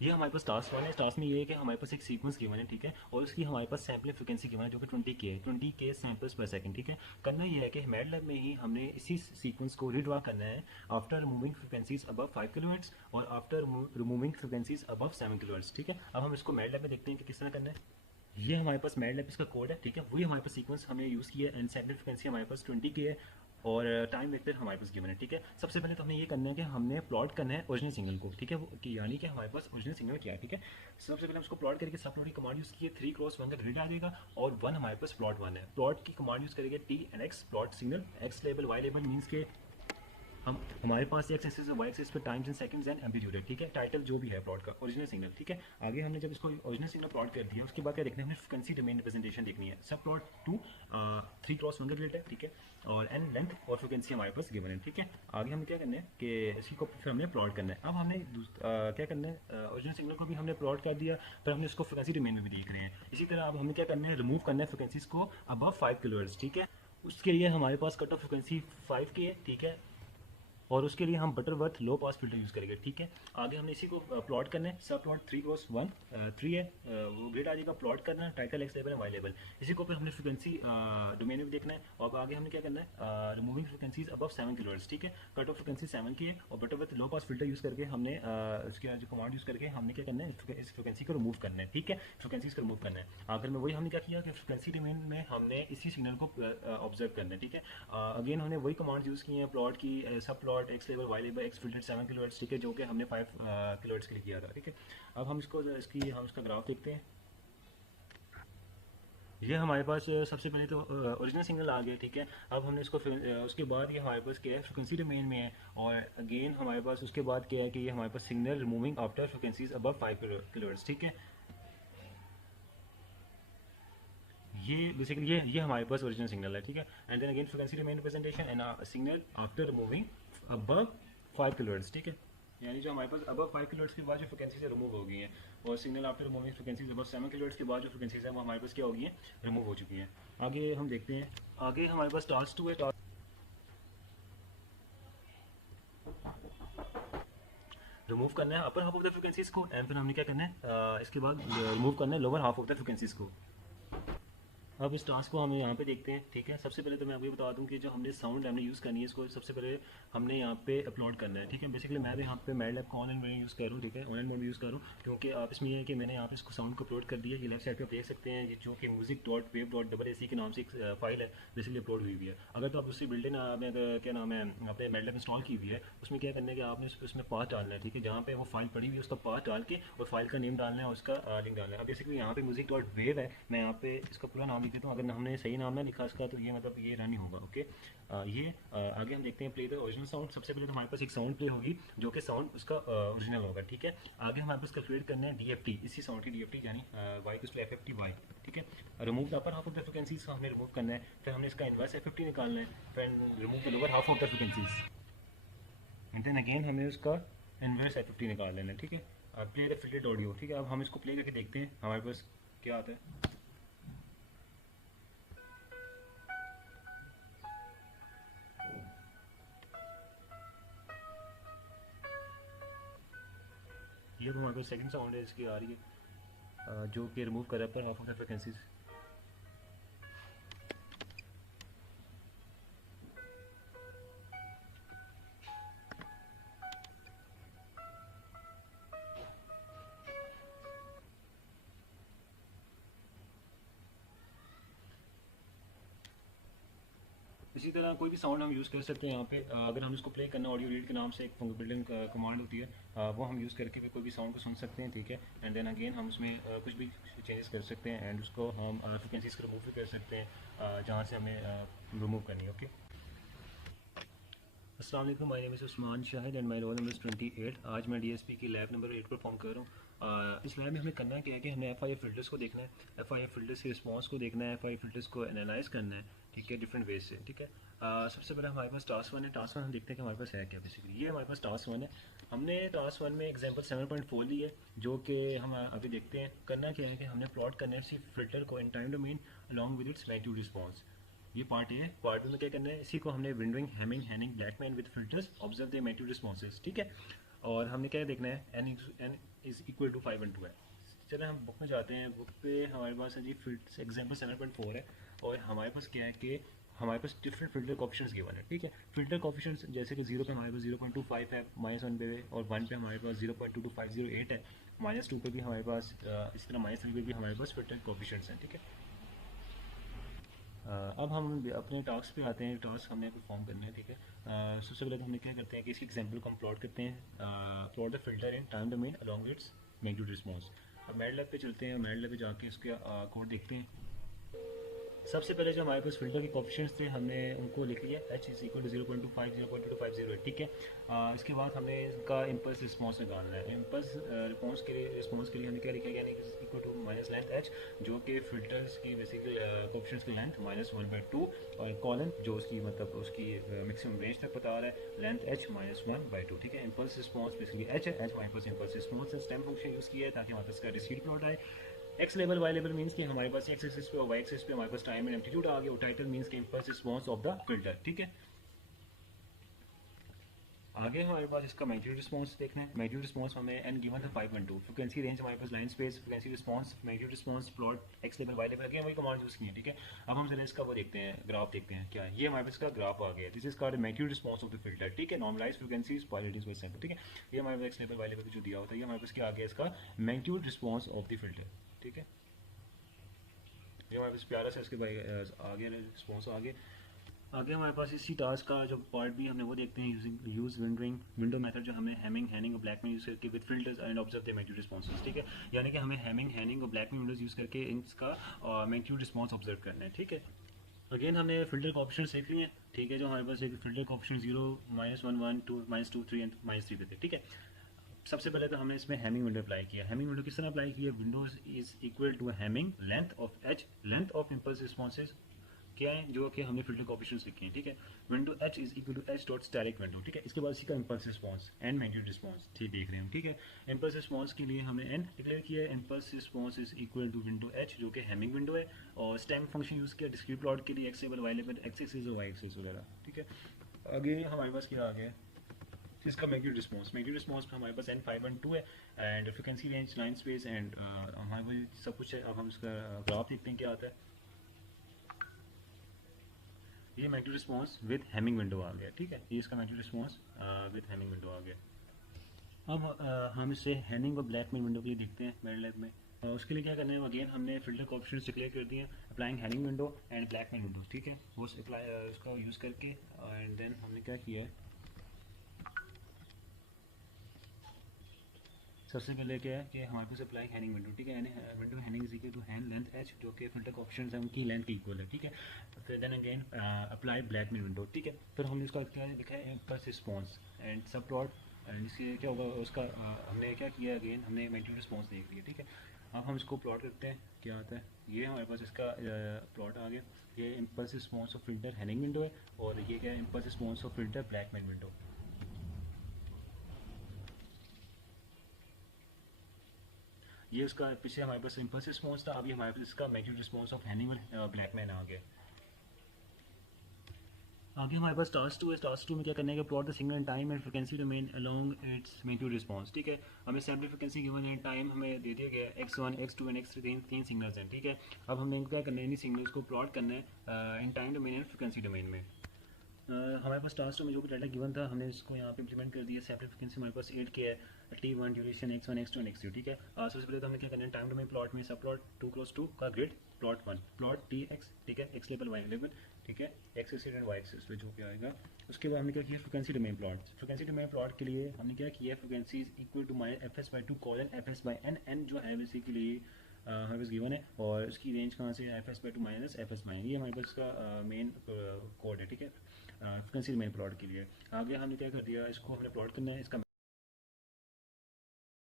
ये हमारे पास task one है। टास्क में ये है कि हमारे पास एक सीक्वेंस गिवन है, ठीक है, और उसकी हमारे पास सैम्पलिंग फ्रिक्वेंसी गिवन है जो कि 20K है, 20K सैम्पल्स पर सेकंड, ठीक है। करना ये है कि मैटलैब में ही हमने इसी सीक्वेंस को रीड्रा करना है after removing frequencies above 5 kilohertz और after removing frequencies above 7 kilohertz, ठीक है। अब हम इसको मैटलैब में देखते हैं कि किस तरह करना है। ये हमारे पास मैटलैब इसका कोड है, ठीक है, वही हमारे पास सीक्वेंस हमने यूज़ किया है एंड सैम्पलिंग फ्रिक्वेंसी हमारे पास 20K है और टाइम वेक्टर हमारे पास गिवन है, ठीक है। सबसे पहले तो हमें ये करना है कि हमने प्लॉट करना है ओरिजिनल सिग्नल को, ठीक है, कि यानी कि हमारे पास ओरिजिनल सिग्नल क्या है, ठीक है। सबसे पहले हम उसको प्लॉट करके सब प्लॉट की कमांड यूज़ की है, 3x1 का ग्रिड आ जाएगा और 1 हमारे पास प्लॉट 1 है। प्लॉट की कमांड यूज़ करेंगे T and X plot signal, X label Y label means के हम हमारे पास एक्स एक्सिस और वाई एक्सिस पे times and seconds and amplitude है, ठीक है, टाइटल जो भी है प्लॉट का ओरिजिनल सिग्नल, ठीक है। आगे हमने जब इसको ओरिजिनल सिग्नल प्लॉट कर दिया उसके बाद क्या देखना है, हमें फ्रिक्वेंसी डोमेन रिप्रेजेंटेशन देखनी है। सब प्लॉट टू 3x1 का ग्रिड है, ठीक है, और एन लेंथ और फ्रिक्वेंसी हमारे पास गिवन है, ठीक है। आगे हमें क्या करना है कि इसी को फिर हमने प्लॉट करना है। अब हमने क्या करना है, ओरिजिनल सिग्नल को भी हमने प्लॉट कर दिया, फिर हमने उसको फ्रिक्वेंसी डोमेन में भी देख रहे हैं। इसी तरह अब हमें क्या करना है, रिमूव करना है फ्रिक्वेंसीज को अबव 5 किलोहर्ट्ज, ठीक है। उसके लिए हमारे पास कट ऑफ फ्रिक्वेंसी 5K है, ठीक है, और उसके लिए हम बटरवर्थ लो पास फिल्टर यूज़ करेंगे, ठीक है। आगे हमने इसी को प्लॉट करना है। सब प्लॉट 3x1 3 है, वो ग्रिड आ जाएगा, प्लॉट करना है, टाइटल एक्स लेवल है वाई लेवल। इसी को फिर हमने फ्रिक्वेंसी डोमेन में भी देखना है और आगे हमने क्या करना है, रिमूविंग फ्रिक्वेंसीज अबव 7 किलोहर्ट्ज, ठीक है। कट ऑफ फ्रिक्वेंसी 7 की है और बटरवर्थ लो पास फिल्टर यूज़ करके हमने उसके जो कमांड यूज़ करके हमने क्या करना है, इस फ्रिक्वेंसी को रिमूव करना है, ठीक है, फ्रिक्वेंसीज को रिमूव करना है। आखिर में वही हमने क्या किया कि फ्रिक्वेंसी डोमेन में हमने इसी सिग्नल को ऑब्जर्व करना है, ठीक है। अगेन हमने वही कमांड यूज़ की हैं प्लॉट की, sub plot X level Y level X filter 7 kilohertz, ठीक है, जो कि हमने 5 किलोहर्ट्ज के लिए किया था, ठीक है। अब हम हम इसका ग्राफ देखते हैं। ये हमारे पास सबसे पहले तो ओरिजिनल सिग्नल आ गया, ठीक है। अब हमने इसको उसके बाद ये हमारे पास क्या है, फ्रिक्वेंसी डोमेन में है और अगेन हमारे पास उसके बाद क्या है कि ये हमारे पास signal removing after frequencies above 5 kilohertz, ठीक है। ये बेसिकली ये हमारे पास ओरिजिनल सिग्नल है, ठीक है। And then again frequency domain representation and signal after removing above 5 kilohertz, ठीक है। यानी जो हमारे पास अबव 5 किलोहर्ट्ज के बाद जो फ्रिक्वेंसी से रिमूव हो गई हैं और signal after removing frequencies above 7 kilohertz के बाद जो फ्रिक्वेंसीज हैं वो हमारे पास क्या हो गई हैं, रिमूव हो चुकी हैं। आगे हम देखते हैं। आगे हमारे पास टास्क 2 है। रिमूव करना है upper half of the frequencies को एंड फिर हमने क्या करना है, इसके बाद रिमूव करना है lower half of the frequencies को। अब इस टास्क को हम यहाँ पे देखते हैं, ठीक है। सबसे पहले तो मैं आपको बता दूं कि जो हमने साउंड हमने यूज़ करनी है इसको सबसे पहले हमने यहाँ पे अपलोड करना है, ठीक है। बेसिकली मैं भी यहाँ पे मैटलैब का ऑनलाइन वर्जन यूज़ कर रहा हूँ, ठीक है, ऑनलाइन मोड यूज़ कर रहा हूँ क्योंकि आप इसमें ये है कि मैंने यहाँ पे इसको साउंड को अपलोड कर दिया। ये लेफ्ट साइड पर आप देख सकते हैं, ये जो कि music dot wave dot double AC के नाम से एक फाइल है, बेसिकली अपलोड हुई हुई है। अगर तो आप उसी बिल्डिंग आपने क्या नाम है आपने मैटलैब इंस्टॉल की हुई है, उसमें क्या करना है कि आपने उसमें पाथ डालना है, ठीक है, जहाँ पे वो फाइल पड़ी हुई है उसका पाथ डाल के और फाइल का नेम डालना है और उसका लिंक डालना है। अब बेसिकली यहाँ पे म्यूजिक डॉट वेव है, मैं यहाँ पे इसका पूरा नाम लिख देता हूँ। अगर हमने सही नाम ना लिखा इसका तो ये मतलब ये रन ही होगा, ओके। आगे हम देखते हैं प्ले द ओरिजिनल साउंड। सबसे पहले तो हमारे पास एक साउंड प्ले होगी जो कि साउंड उसका ओरिजिनल होगा, ठीक है। आगे हमारे पास कैलकुलेट करना है DFT, इसी साउंड की DFT यानी y टू FFT y, ठीक है। Remove the upper half of the frequencies हमने रिमूव करना है, फिर हमने इसका इनवर्स FFT निकालना है, फिर remove the lower half of the frequencies and then again हमें उसका इनवर्स FFT निकाल लेना है, ठीक है। प्ले द फिल्टर्ड ऑडियो, ठीक है। अब हम इसको प्ले करके देखते हैं हमारे पास क्या आता है। ये तो हमारे पास सेकंड साउंड है इसकी आ रही है, जो कि रिमूव कर रहा है पर हाफ ऑफ द फ्रिक्वेंसीज। इसी तरह कोई भी साउंड हम यूज़ कर सकते हैं यहाँ पे। अगर हम इसको प्ले करना ऑडियो रीड के नाम से एक बिल्डिंग कमांड होती है, वो हम यूज़ करके भी कोई भी साउंड को सुन सकते हैं, ठीक है। एंड देन अगेन हम उसमें कुछ भी चेंजेस कर सकते हैं एंड उसको हम फ्रिक्वेंसीज को रिमूव भी कर सकते हैं जहाँ से हमें रिमूव करनी है, ओके। अस्सलाम वालेकुम, my name is Usman Shahid and my roll number is 28। आज मैं DSP की लैब नंबर 8 परफॉर्म कर रहा हूँ। इस लैब में हमें करना क्या है कि हमें FIF फ़िल्टर्स को देखना है, FIF फ़िल्टर्स की रिस्पॉन्स को देखना है, FIF फ़िल्टर्स को एनालाइज करना है, ठीक है, डिफरेंट वेज से, ठीक है। सबसे पहले हमारे पास टास्क 1 है। टास्क 1 हम देखते हैं कि हमारे पास है क्या। बेसिकली ये हमारे पास टास्क 1 है। हमने टास्क 1 में एग्जाम्पल 7.4 ली है जो कि हम अभी देखते हैं। करना क्या है कि हमने प्लॉट करना है इसी फिल्टर को in time domain along with its magnitude response. ये पार्ट ए है। पार्ट बी में क्या करना है, इसी को हमने windowing, Hamming, Hanning, Blackman with filters observe the magnitude responses, ठीक है। और हमने क्या देखना है, एन इज़ इक्वल टू 5/2 है। चलो हम बुक में जाते हैं, बुक पे हमारे पास है जी फिल्ट एग्जाम्पल 7.4 है, और हमारे पास क्या है कि हमारे पास डिफरेंट फिल्टर कोफिशिएंट्स गिवन है, ठीक है। फिल्टर कोफिशिएंट्स जैसे कि 0 पे हमारे पास 0.25 है, -1 पे, और 1 पे हमारे पास 0.22508 है, -2 पे भी हमारे पास इस तरह -3 पे भी हमारे पास फिल्टर कोफिशिएंट्स हैं, ठीक है। अब हम अपने टास्क पे आते हैं, टास्क हमने परफॉर्म करना है, ठीक है। सबसे पहले तो हमने क्या करते हैं कि इसकी एग्जांपल को हम प्लॉट करते हैं, plot the filter in time domain along its magnitude response. अब मैटलैब पे चलते हैं, मैटलैब पे जाके उसके कोड देखते हैं। सबसे पहले जो हमारे पास फिल्टर के कोफिशिएंट्स थे हमने उनको लिख लिया, h इज इक्वल टू 0.25 0.2508, ठीक है। इसके बाद हमने इसका इम्पल्स रिस्पांस निकालना है। इम्पल्स रिस्पांस के लिए हमने क्या लिखा, यानी कि equal to minus length h, जो कि फिल्टर्स की बेसिकली कोफिशिएंट्स की लेंथ -1/2, और कॉलन जो उसकी मतलब उसकी मैक्सिमम रेंज तक बता रहा है, लेंथ h -1/2, ठीक है। इम्पल्स रिस्पांस बेसिकली h है, h हमारे पास इम्पल्स रिस्पांस है। स्टेम फंक्शन यूज़ किया है ताकि हमारे पास इसका रिसीड प्लॉट आए। X level Y level means कि हमारे पास एक्स एक्सिस पे और वाई एक्सिस पे हमारे पास टाइम एंड एम्पलीट्यूड आ गया, और टाइटल मीन्स कि impulse response of the filter, ठीक है। आगे हमारे पास इसका मैग्नीट्यूड रिस्पांस देखना है। मैग्नीट्यूड रिस्पांस हमें एन गिवन था 5/2, फ्रीक्वेंसी रेंज हमारे पास line space, frequency response, magnitude response, plot X level Y level, again वही कमांड यूज़ की है, ठीक है। अब हम जरा इसका वो देखते हैं, ग्राफ देखते हैं क्या है। ये हमारे पास इसका ग्राफ आ गया, this is called magnitude response of the filter, ठीक है। नॉर्मलाइज्ड फ्रीक्वेंसीज पॉलिटीज बाय सैंपल, ठीक है। ये हमारे पास एक्स लेवल वाई लेवल जो दिया होता है, ये हमारे पास क्या आ गया, इसका magnitude response of the filter, ठीक है। ये हमारे पास प्यारा सा इसके भाई आगे रिस्पॉन्स आगे हमारे पास इसी टास्क का जो पार्ट भी हमने वो देखते हैं, यूजिंग यूज विंडो मेथड, जो हमने हैमिंग, हैनिंग और ब्लैकमैन यूज़ करके with filters and observe the magnitude responses, ठीक है। यानी कि हमें हैमिंग, हैनिंग और ब्लैकमैन विंडोज यूज़ करके इनका मैग्नीट्यूड रिस्पॉन्स ऑब्जर्व करना है, ठीक है। अगेन हमने फिल्टर का ऑप्शन देख लिए हैं, ठीक है। जो हमारे पास एक फिल्टर का ऑप्शन 0, -1 1 2 -2 3 एंड -3 पे थे, ठीक है। सबसे पहले तो हमने इसमें हैमिंग विंडो अप्लाई किया। हैमिंग विंडो किस तरह अप्लाई किया, windows is equal to Hamming length of H, length of impulse responses क्या है, जो कि हमने फिल्टर कोएफिशिएंट्स लिखे हैं, ठीक है। Window H is equal to H dot static window, ठीक है। इसके बाद इसी का impulse response and magnitude response, ठीक देख रहे हैं हम, ठीक है। इम्पल्स रिस्पॉन्स के लिए हमने एन डिक्लेयर किया है, impulse response is equal to window H जो कि हैमिंग विंडो है, और स्टेम फंक्शन यूज़ किया डिस्क्रीट प्लॉट के लिए, X level Y level, X axis और वाई एक्सिस वगैरह, ठीक है। आगे हमारे पास क्या आ गया, इसका मैग्नीट्यूड रिस्पॉन्स में हमारे पास एन 5/2 है, and frequency range, line space and हमारे पास सब कुछ है। अब हम इसका ग्राफ देखते हैं क्या आता है। ये magnitude response with Hamming window आ गया, ठीक है। ये इसका magnitude response with Hamming window आ गया। अब हम इसे हैमिंग और ब्लैकमैन विंडो के लिए देखते हैं मैटलैब में। उसके लिए क्या करना है, अगेन हमने फिल्टर के ऑप्शंस डिक्लेयर कर दिए हैं, applying Hamming window and Blackman window, ठीक है। वो उसका यूज़ करके एंड देन हमने क्या किया है, सबसे पहले क्या है कि हमारे पास अप्लाई हैनिंग विंडो, ठीक है। यानी window Hanning is equal to Hann length h, जो कि फिल्टर के ऑप्शन है उनकी लेंथ की इक्वल है, ठीक है। फिर then again apply Blackman window, ठीक है। फिर हमने इसका क्या लिखा है, impulse response and sub plot, and इससे क्या होगा उसका हमने क्या किया, अगेन हमने मैग्नीट्यूड रिस्पॉन्स देख लिया, ठीक है। अब हम इसको प्लॉट करते हैं क्या आता है। ये हमारे पास इसका प्लॉट आ गया। ये impulse response of filter Hanning window है, और ये क्या है, impulse response of filter Blackman window. ये उसका पीछे हमारे पास इम्पल्स रिस्पॉन्स था, अभी हमारे पास इसका magnitude response of Hennig Blackman आ गया। आगे हमारे पास टास्क 2 है। टास्क 2 में क्या करना है कि plot the signal time and frequency domain along it's magnitude response, ठीक है। हमें सैंपल फ्रीक्वेंसी गिवन है, टाइम हमें दे दिया गया है, x1 x2 एंड x3 तीन सिग्नल्स हैं, ठीक है। अब हमने क्या करना है, इन सिग्नल्स को प्लॉट करना है इन time domain and frequency domain में। हमारे पास टास्क में जो भी डाटा गिवन था हमने इसको यहाँ पे इंप्लीमेंट कर दिया। सैंपल फ्रीक्वेंसी हमारे पास 8 के है, t1 duration x1 x2 and x3, ठीक है। सबसे पहले तो हमने क्या करना है, टाइम डोमेन प्लॉट में सब प्लॉट 2 का ग्रिड प्लॉट 1 प्लॉट tx, ठीक है, x लेवल y लेवल, ठीक है, x axis and y axis पे जो भी आएगा। उसके बाद हमने क्या किया, frequency domain plot. Frequency domain plot के लिए हमने क्या किया, frequency is equal to my fs/2 colon fs/n, n जो है बेसिकली हमारे पास गिवन है, और उसकी रेंज कहाँ से, fs/2 माइनस fs-, ये हमारे पास का मेन कोड है, ठीक है, फ्रीक्वेंसी डोमेन प्लॉट के लिए। आगे हमने क्या कर दिया, इसको हमने प्लॉट करना है, इसका